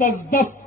10-10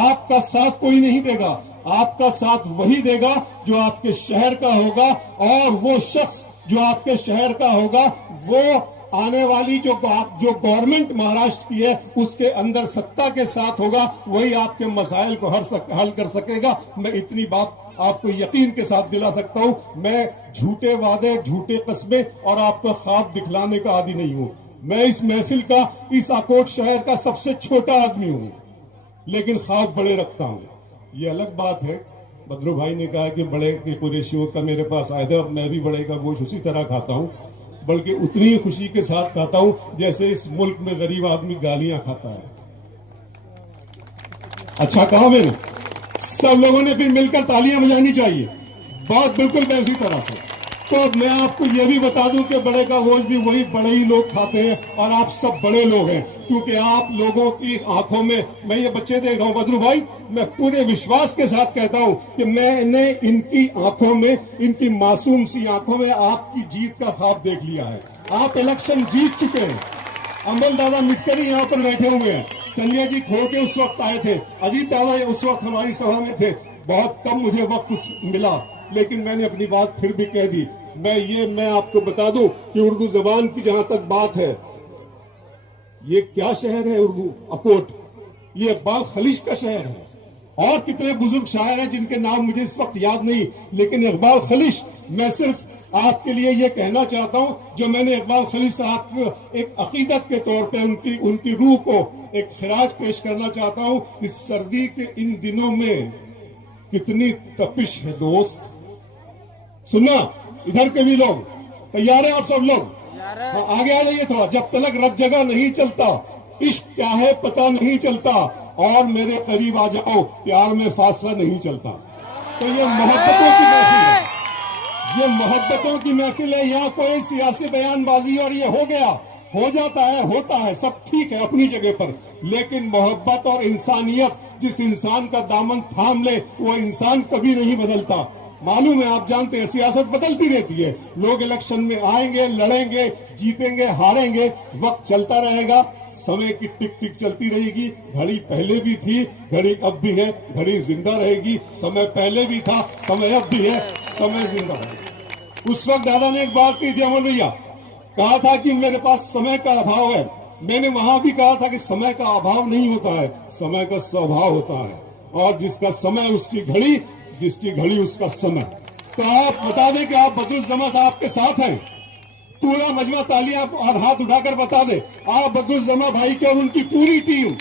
آپ کا ساتھ کوئی نہیں دے گا، آپ کا ساتھ وہی دے گا جو آپ کے شہر کا ہوگا، اور وہ شخص جو آپ کے شہر کا ہوگا وہ آنے والی جو گورنمنٹ مہاراشٹر کی ہے اس کے اندر ستا کے ساتھ ہوگا، وہی آپ کے مسائل کو حل کر سکے گا۔ میں اتنی بات آپ کو یقین کے ساتھ دلا سکتا ہوں، میں جھوٹے وعدے، جھوٹے قصبے اور آپ کو خواب دکھلانے کا عادی نہیں ہوں۔ میں اس محفل کا، اس اکوٹ شہر کا سب سے چھوٹا آدمی ہوں، لیکن خواب بڑے رکھتا ہوں۔ یہ الگ بات ہے، بدرو بھائی نے کہا کہ بڑے کے قریشیوں کا میرے پاس آئے تھے، اور میں بھی بڑے کا گوشت اسی طرح کھاتا ہوں، بلکہ اتنی ہی خوشی کے ساتھ کھاتا ہوں جیسے اس ملک میں غریب آدمی گالیاں کھاتا ہے۔ اچھا کہا میں نے؟ سب لوگوں نے پھر مل کر تالیاں بجانی چاہیے، بات بالکل میں اسی طرح سے۔ تو میں آپ کو یہ بھی بتا دوں کہ بڑے کا گوشت بھی وہی بڑے ہی لوگ کھاتے ہیں، اور آپ سب بڑے لوگ ہیں، کیونکہ آپ لوگوں کی آنکھوں میں، میں یہ بچے دیکھ رہا ہوں بدرو بھائی، میں پورے وشواس کے ساتھ کہتا ہوں کہ میں نے ان کی آنکھوں میں، ان کی معصوم سی آنکھوں میں آپ کی جیت کا خواب دیکھ لیا ہے۔ آپ الیکشن جیت چکے ہیں۔ امول دادا مٹکری یہاں پر بیٹھے ہوئے ہیں، سنجے جی کھو کے اس وقت آئے تھے، اجیت دادا اس وقت ہماری سبھا میں تھے، بہت کم مجھے وقت ملا، لیکن میں نے اپنی بات پھر بھی کہہ دی۔ میں آپ کو بتا دوں کہ اردو زبان کی جہاں تک بات ہے، یہ کیا شہر ہے اردو اکوٹ، یہ اقبال خلیش کا شہر ہے، اور کتنے بزرگ شاعر ہیں جن کے نام مجھے اس وقت یاد نہیں، لیکن اقبال خلیش، میں صرف آپ کے لیے یہ کہنا چاہتا ہوں، جو میں نے اقبال خلیش صاحب کو ایک عقیدت کے طور پہ ان کی روح کو ایک خراج پیش کرنا چاہتا ہوں کہ سردی کے ان دنوں میں کتنی تپش ہے دوست۔ سننا ادھر کے بھی لوگ تیار ہیں؟ آپ سب لوگ آگے آ جائیے تھوڑا۔ جب تلک رب جگہ نہیں چلتا، عشق کیا ہے پتہ نہیں چلتا، اور میرے قریب آ جاؤ پیار میں فاصلہ نہیں چلتا۔ تو یہ محبتوں کی محفل ہے، یہ محبتوں کی محفل ہے، یہاں کوئی سیاسی بیان بازی اور یہ ہو گیا، ہو جاتا ہے، ہوتا ہے، سب ٹھیک ہے اپنی جگہ پر، لیکن محبت اور انسانیت جس انسان کا دامن تھام لے وہ انسان کبھی نہیں بدلتا۔ معلوم ہے، آپ جانتے ہیں سیاست بدلتی رہتی ہے، لوگ الیکشن میں آئیں گے، لڑیں گے، جیتیں گے، ہاریں گے، وقت چلتا رہے گا، سمے کی ٹک ٹک چلتی رہے گی، گھڑی پہلے بھی تھی، گھڑی اب بھی ہے، گھڑی زندہ رہے گی، سمے پہلے بھی تھا، سمے اب بھی ہے، سمے زندہ رہے گا۔ اس وقت دادا نے ایک بات کی تھی امول بھیا، کہا تھا کہ میرے پاس سمے کا ابھاؤ ہے، میں نے وہاں بھی کہا تھا کہ سمے کا ابھاؤ نہیں ہوتا ہے، سمے کا سوبھاؤ ہوتا ہے، اور جس کا سمے اس کی گھڑی، جس کی گھڑی اس کا سمے۔ تو آپ بتا دیں کہ آپ بدرالزماں صاحب کے ساتھ ہیں، پورا مجمع تالیاں اور ہاتھ اٹھا کر بتا دے آپ بدرالزماں بھائی کے اور ان کی پوری ٹیم،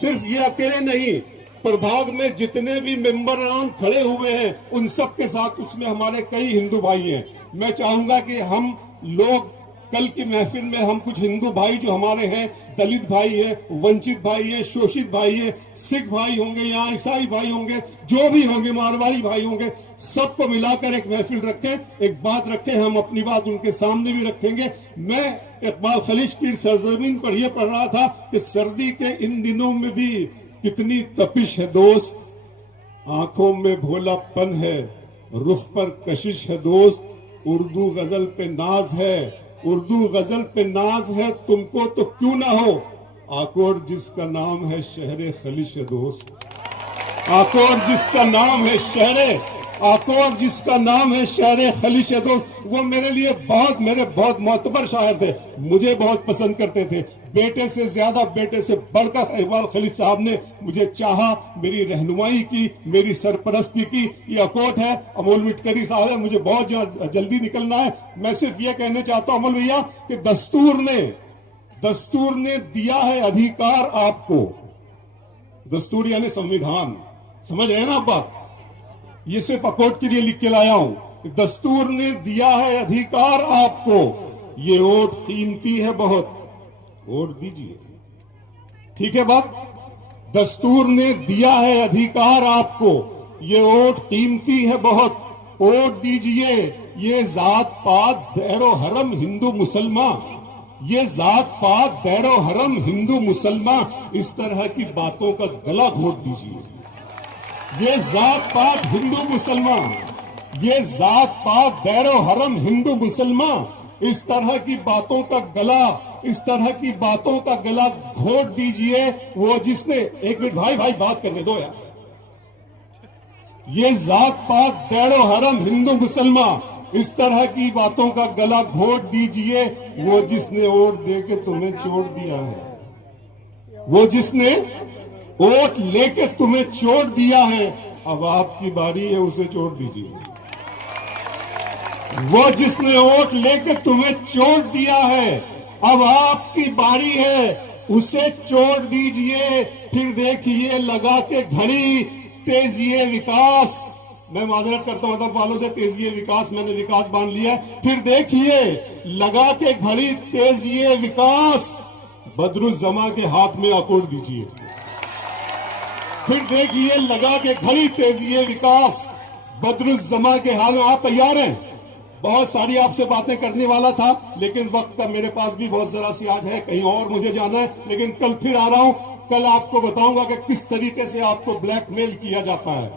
صرف یہ اکیلے نہیں، پربھاگ میں جتنے بھی ممبران کھڑے ہوئے ہیں ان سب کے ساتھ، اس میں ہمارے کئی ہندو بھائی ہیں۔ میں چاہوں گا کہ ہم لوگ کل کی محفل میں ہم کچھ ہندو بھائی جو ہمارے ہیں، دلت بھائی ہیں، ونچت بھائی ہیں، شوشت بھائی ہیں، سکھ بھائی ہوں گے، یہاں عیسائی بھائی ہوں گے، جو بھی ہوں گے، مارواڑی بھائی ہوں گے، سب کو ملا کر ایک محفل رکھیں، ایک بات رکھیں، ہم اپنی بات ان کے سامنے بھی رکھیں گے۔ میں اقبال خلیش کی سرزمین پر یہ پڑھ رہا تھا کہ سردی کے ان دنوں میں بھی کتنی تپش ہے دوست، آنکھوں میں بھولا پن ہے، رخ پر کشش ہے دوست، اردو غزل پہ ناز ہے، اردو غزل پہ ناز ہے، تم کو تو کیوں نہ ہو، آکور جس کا نام ہے شہر خلیش ہے دوست، آکور جس کا نام ہے آکور جس کا نام ہے شہر خلیش ہے دوست۔ وہ میرے بہت معتبر شاعر تھے، مجھے بہت پسند کرتے تھے، بیٹے سے زیادہ، بیٹے سے بڑھ کر اقبال خلیش صاحب نے مجھے چاہا، میری رہنمائی کی، میری سرپرستی کی۔ یہ اکوٹ ہے، امول مٹکری صاحب ہے، مجھے بہت جلدی نکلنا ہے۔ میں صرف یہ کہنے چاہتا ہوں امول بھیا کہ دستور نے دیا ہے ادھیکار آپ کو، دستور یعنی سنویدھان، سمجھ رہے ہیں نا آپ بات؟ یہ صرف اکوٹ کے لیے لکھ کے لایا ہوں، دستور نے دیا ہے ادھیکار آپ کو، یہ ووٹ قیمتی ہے بہت، ووٹ دیجئے، ٹھیک ہے بات؟ دستور نے دیا ہے ادھیکار آپ کو، یہ ووٹ قیمتی ہے بہت، ووٹ دیجئے، یہ ذات پات دیر و حرم ہندو مسلمان، یہ ذات پات دیر و حرم ہندو مسلمان، اس طرح کی باتوں کا گلا گھونٹ دیجئے، یہ ذات پات ہندو مسلمان، یہ ذات پات دیر و حرم ہندو مسلمان، اس طرح کی باتوں کا گلا اس طرح کی باتوں کا گلا گھونٹ دیجئے وہ جس نے، ایک منٹ بھائی بات کرنے دو یار، یہ ذات پات دیڑ و حرم ہندو مسلمان، اس طرح کی باتوں کا گلا گھونٹ دیجئے وہ جس نے ووٹ دے کے تمہیں چھوڑ دیا ہے، وہ جس نے ووٹ لے کے تمہیں چھوڑ دیا ہے، اب آپ کی باری ہے، اسے چھوڑ دیجئے۔ وہ جس نے ووٹ لے کے تمہیں چھوڑ دیا ہے، اب آپ کی باری ہے، اسے چھوڑ دیجئے۔ پھر دیکھیے لگا کے گھڑی تیزی وکاس، میں معذرت کرتا ہوں مطلب والوں سے، تیزی وکاس میں نے وکاس باندھ لیا ہے، پھر دیکھیے لگا کے گھڑی تیزی وکاس، بدرالزماں کے ہاتھ میں اکوڑ دیجئے۔ پھر دیکھیے لگا کے گھڑی تیزی وکاس، بدرالزماں کے ہاتھ میں۔ آپ تیار ہیں؟ بہت ساری آپ سے باتیں کرنے والا تھا لیکن وقت کا میرے پاس بھی بہت ذرا سی آج ہے، کہیں اور مجھے جانا ہے، لیکن کل پھر آ رہا ہوں، کل آپ کو بتاؤں گا کہ کس طریقے سے آپ کو بلیک میل کیا جاتا ہے،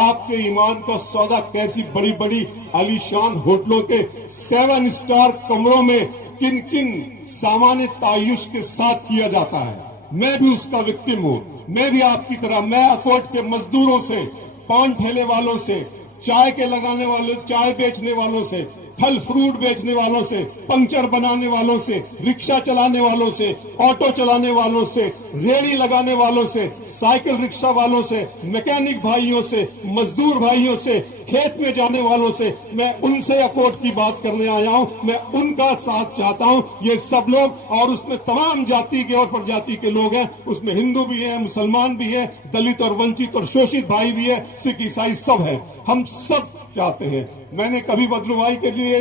آپ کے ایمان کا سودا کیسی بڑی بڑی عالی شان ہوٹلوں کے 7 اسٹار کمروں میں کن کن سامان تعیش کے ساتھ کیا جاتا ہے۔ میں بھی اس کا وکٹم ہوں، میں بھی آپ کی طرح، میں اکوٹ کے مزدوروں سے، پان ٹھیلے والوں سے، چائے کے لگانے والوں، چائے بیچنے والوں سے، پھل فروٹ بیچنے والوں سے، پنکچر بنانے والوں سے، رکشہ چلانے والوں سے، آٹو چلانے والوں سے، ریڑی لگانے والوں سے، سائیکل رکشہ والوں سے، میکینک بھائیوں سے، مزدور بھائیوں سے، کھیت میں جانے والوں سے، میں ان سے اکوٹ کی بات کرنے آیا ہوں، میں ان کا ساتھ چاہتا ہوں۔ یہ سب لوگ، اور اس میں تمام جاتی کے اور پرجاتی کے لوگ ہیں، اس میں ہندو بھی ہیں، مسلمان بھی ہیں، دلت اور ونچت اور شوشت بھائی بھی ہیں، سکھ عیسائی سب ہیں، ہم سب چاہتے ہیں۔ میں نے کبھی بدرو بھائی کے لیے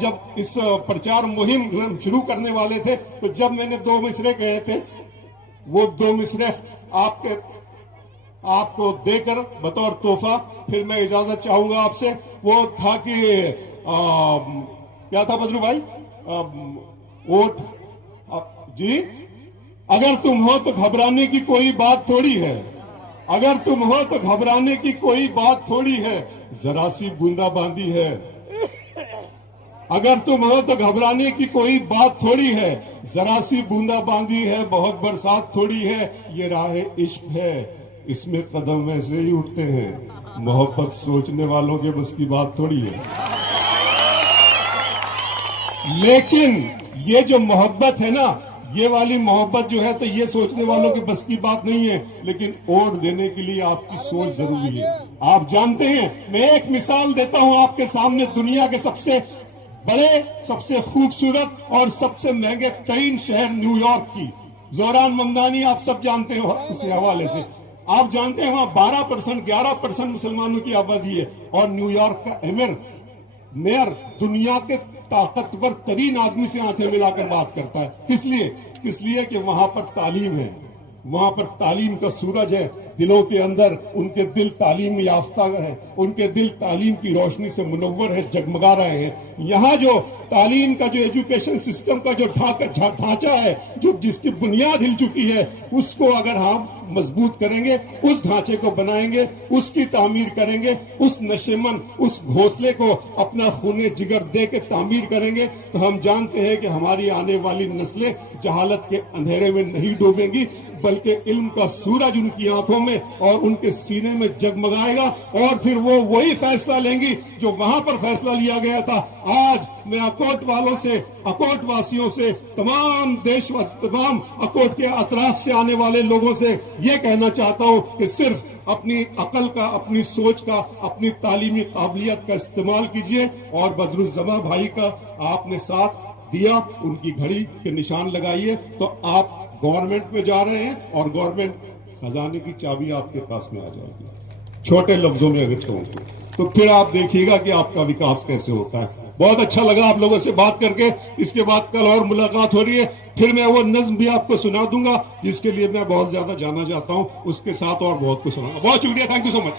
جب اس پرچار مہم شروع کرنے والے تھے تو جب میں نے 2 مصرے کہے تھے، وہ 2 مصرے آپ کو دے کر بطور تحفہ، پھر میں اجازت چاہوں گا آپ سے، وہ تھا کہ کیا تھا بدرو بھائی؟ ووٹ جی، اگر تم ہو تو گھبرانے کی کوئی بات تھوڑی ہے، اگر تم ہو تو گھبرانے کی کوئی بات تھوڑی ہے، ذرا سی بوندا باندی ہے، اگر تم ہو تو گھبرانے کی کوئی بات تھوڑی ہے، ذرا سی بوندا باندی ہے، بہت برسات تھوڑی ہے، یہ راہ عشق ہے، اس میں قدم ایسے ہی اٹھتے ہیں، محبت سوچنے والوں کے بس کی بات تھوڑی ہے۔ لیکن یہ جو محبت ہے نا، یہ والی محبت جو ہے تو یہ سوچنے والوں کے بس کی بات نہیں ہے، لیکن ووٹ دینے کے لیے آپ کی سوچ ضروری ہے۔ آپ جانتے ہیں، میں ایک مثال دیتا ہوں آپ کے سامنے، دنیا کے سب سے بڑے، سب سے خوبصورت اور سب سے مہنگے ترین شہر نیو یارک کی، زوران ممدانی آپ سب جانتے ہیں، اس حوالے سے آپ جانتے ہیں وہاں 12% 11% مسلمانوں کی آبادی ہے، اور نیو یارک کا میئر دنیا کے طاقتور ترین آدمی سے آنکھیں ملا کر بات کرتا ہے۔ کس لیے کہ وہاں پر تعلیم ہے، وہاں پر تعلیم کا سورج ہے، دلوں کے اندر ان کے دل تعلیم یافتہ ہے، ان کے دل تعلیم کی روشنی سے منور ہے، جگمگا رہے ہیں۔ یہاں جو تعلیم کا جو ایجوکیشن سسٹم کا جو ڈھانچہ ہے، جو جس کی بنیاد ہل چکی ہے، اس کو اگر ہم مضبوط کریں گے، اس ڈھانچے کو بنائیں گے، اس کی تعمیر کریں گے، اس نشیمن، اس گھونسلے کو اپنا خون جگر دے کے تعمیر کریں گے، تو ہم جانتے ہیں کہ ہماری آنے والی نسلیں جہالت کے اندھیرے میں نہیں ڈوبیں گی، بلکہ علم کا سورج ان کی آنکھوں میں اور ان کے سینے میں جگمگائے گا، اور پھر وہ وہی فیصلہ لیں گی جو وہاں پر فیصلہ لیا گیا تھا۔ آج میں اکوٹ والوں سے، اکوٹ واسیوں سے، تمام اکوٹ کے اطراف سے آنے والے لوگوں سے یہ کہنا چاہتا ہوں کہ صرف اپنی عقل کا، اپنی سوچ کا، اپنی تعلیمی قابلیت کا استعمال کیجئے، اور بدرالزماں بھائی کا آپ نے ساتھ دیا، ان کی گھڑی کے نشان لگائیے، تو آپ گورنمنٹ میں جا رہے ہیں، اور گورنمنٹ خزانے کی چابی آپ کے پاس میں آ جائے گی، چھوٹے لفظوں میں اگر کہوں تو پھر آپ دیکھیے گا کہ آپ کا وکاس کیسے ہوتا ہے۔ بہت اچھا لگا آپ لوگوں سے بات کر کے، اس کے بعد کل اور ملاقات ہو رہی ہے، پھر میں وہ نظم بھی آپ کو سنا دوں گا جس کے لیے میں بہت زیادہ جانا چاہتا ہوں، اس کے ساتھ اور بہت کچھ سناؤں گا۔ بہت شکریہ، تھینک یو سو مچ۔